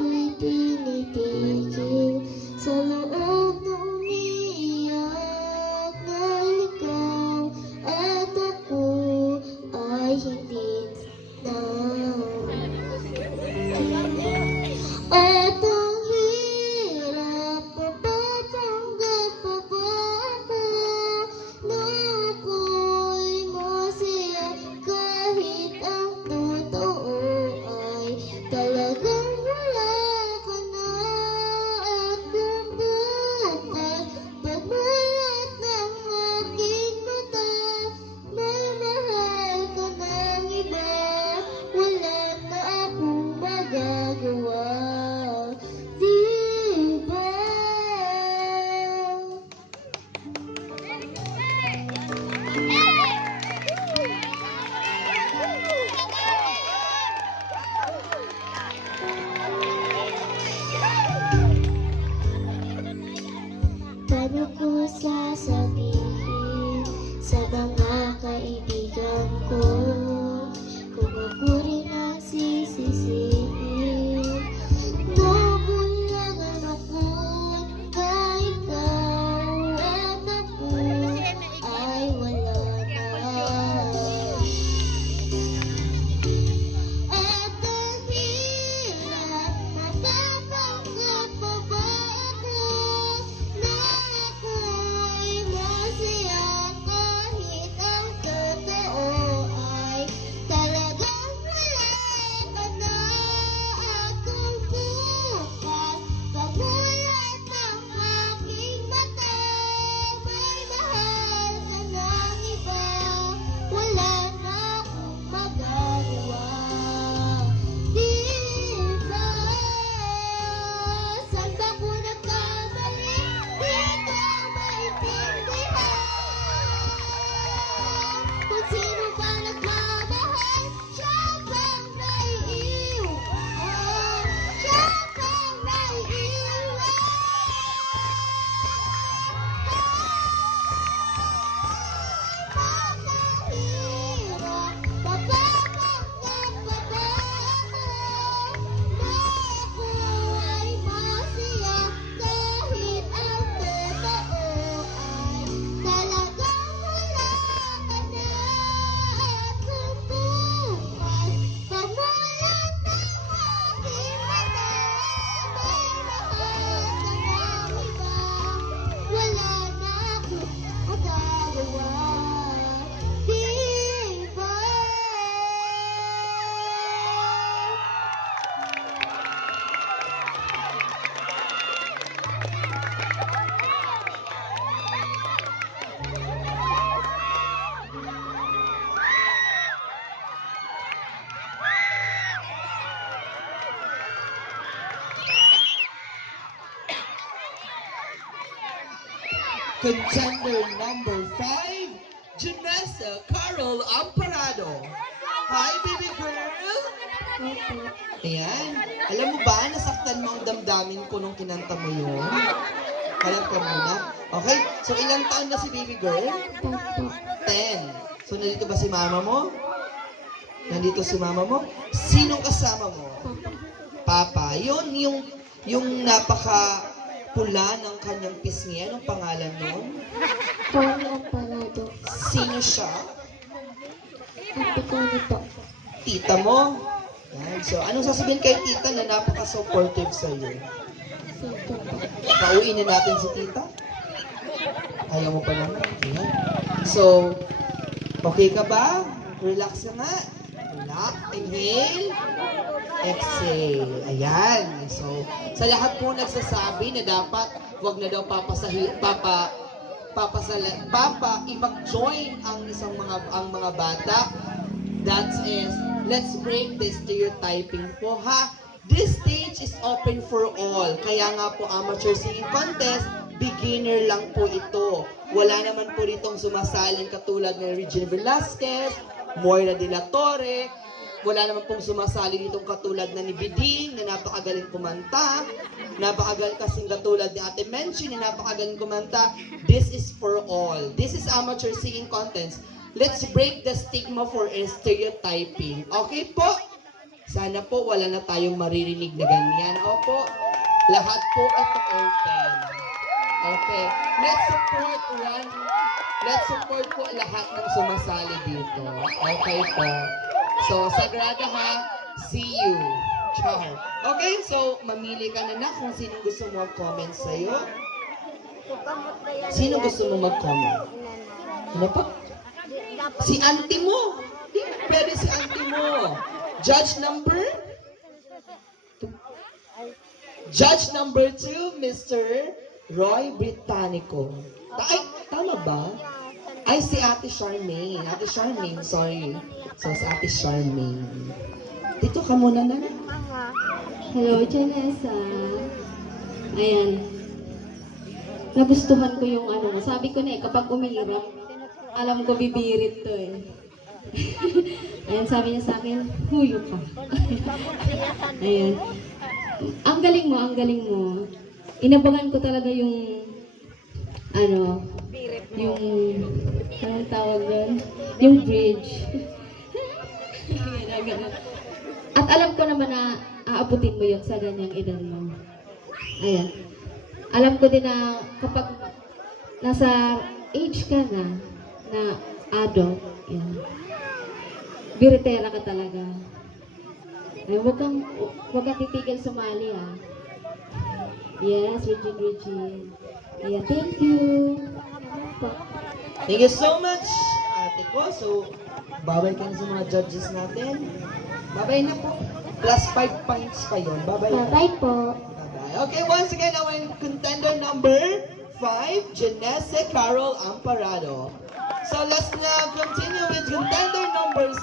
ako'y pinipigil sa loob ng umiiyak dahil ikaw at ako ay hindi na. At ang hirap, mapapanggap pa ba ako na ako'y masaya kahit ang totoo ay talagang wala ka na. At kung bukas pagmulat ng aking mata, may mahal ka ng iba, wala na akong magagawa. Diba? Paano ko sasabihin sa mga kaibigan ko kung ako rin ang sisisihin? Nabulangan ako na ikaw at ako ay wala na. At ang hirap, mapapanggap pa ba ako na ako'y masaya kahit ang totoo ay talagang wala ka na. At kung bukas pagmulat ng aking mata, may mahal ka ng iba, wala na akong magagawa. Diba? Saan ba ko nagkamali? Di ko maintindihan kung sino ba nagmamahal. Siya bang naiiwan? Siya bang naiiwan? Napakahirap, mapapanggap pa ba ako na ako ay masaya kahit ang totoo ay talagang wala ka na. At kung bukas pagmulat ng aking mata, may mahal ka ng iba, wala na akong magagawa. Diba? Contender number 5, Janessa Carol Amparado. Hi, baby girl! Ayan. Alam mo ba, nasaktan mo ang damdamin ko nung kinanta mo yun? Alam ka muna. Okay, so ilang taon na si baby girl? 10. So nandito ba si mama mo? Nandito si mama mo? Sinong kasama mo? Papa. Yun, yung napaka pula ng kanyang pisngi. Anong pangalan nun? Tony Amparado. Sino siya? Ate ko nito. Tita mo. Yan. So, anong sasabihin kay tita na napaka-supportive sa'yo? Sito po. Pauwiin na natin si tita? Ayaw mo pa naman. Ayan. So, okay ka ba? Relax ka nga. Relax. Inhale. Exhale. Ayan. So, sa lahat po nagsasabi na dapat wag na daw i-mag-join ang mga bata. That is, let's break the stereotyping po ha. This stage is open for all. Kaya nga po amateur singing contest, beginner lang po ito. Wala naman po ditong sumasalin katulad ng Regine Velasquez, Moira de la Torre. Wala naman pong sumasali ditong katulad na ni Biding na napakagaling kumanta. Napakagaling kasing katulad ni Ate Menchi na napakagaling kumanta. This is for all. This is amateur singing contest. Let's break the stigma for stereotyping. Okay po? Sana po wala na tayong maririnig na ganyan. Opo, lahat po ito open. Okay. Let's support po lahat ng sumasali dito. Okay po. So, Sagrada ha, see you. Char. Okay, so mamili ka na kung sino gusto mo mag-comment sa'yo. Sino gusto mo mag-comment? Ano pa? Si auntie mo. Di, pwede si auntie mo. Judge number 2, Mr. Roy Britannico. Ay, tama ba? Ay, si Ate Charmaine. Ate Charmaine, sorry. So, si Ate Charmaine. Dito ka muna na. Hello, Janessa. Ayan. Nagustuhan ko yung ano, sabi ko na kapag umiirap, alam ko bibirit to eh. Ayan, sabi niya sa akin, huyo ka. Ayan. Ang galing mo. Inabangan ko talaga yung, ano, anong tawag doon? Yung bridge. Ganun. At alam ko naman na aabutin mo yun sa ganyang edad mo. Ayan. Alam ko din na kapag nasa age ka na adult, yan. Biritera ka talaga. Ay, huwag kang titigil sumali ha. Yes, Regine. Ayan, thank you. Thank you so much, ate ko. So, babay ka na sa mga judges natin. Babay na po. Plus 5 points pa yun. Babay. Bye po. Bye-bye. Okay, once again, our contender number 5, Janessa Carol Amparado. So let's now continue with contender number 6,